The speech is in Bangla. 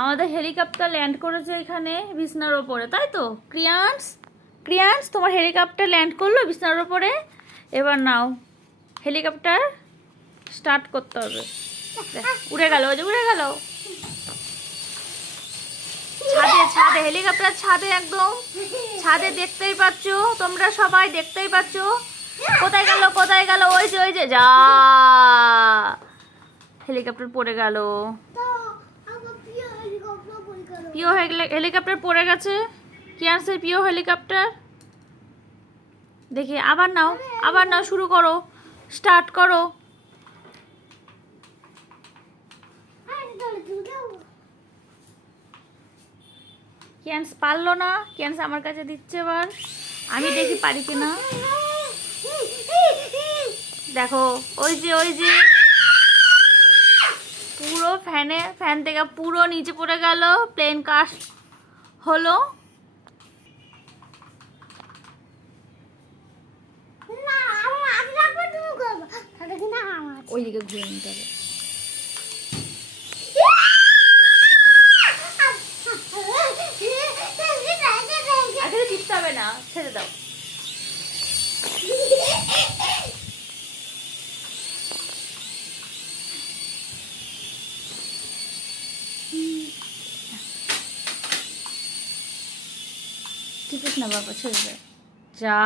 আমাদের হেলিকপ্টার ল্যান্ড করেছে এখানে বিছনার ওপরে, তাই তো? ক্রিয়ান্স, ক্রিয়ান্স, তোমার হেলিকপ্টার ল্যান্ড করলো বিছনার ওপরে। এবার নাও, হেলিকপ্টার স্টার্ট করতে হবে। উড়ে গেল, ওই যে উড়ে গেল। ছাদে, ছাদে, হেলিকপ্টার ছাদে, একদম ছাদে, দেখতেই পাচ্ছ তোমরা সবাই, দেখতেই পাচ্ছ। কোথায় গেল, কোথায় গেল? ওই যে, ওই যে, যা হেলিকপ্টার পড়ে গেল। প্রিয় হেলিকপ্টার পড়ে গেছে। কি আছে প্রিয় হেলিকপ্টার? দেখি, আবার নাও, আবার নাও, শুরু করো, স্টার্ট করো। ক্যান্স পারলো না, ক্যান্স আমার কাছে দিচ্ছে এবার। আমি দেখি পারি কিনা। দেখো, ওই যে, ওই যে, পুরো ফ্যান থেকে পুরো নিচে পড়ে গেল, প্লেন ক্রাশ হলো। ওইদিকে ঘুরে নিতে হবে। আগে টিপতে হবে না, ছেড়ে দাও। টিপিস না বাবা, ছেড়ে দাও। যা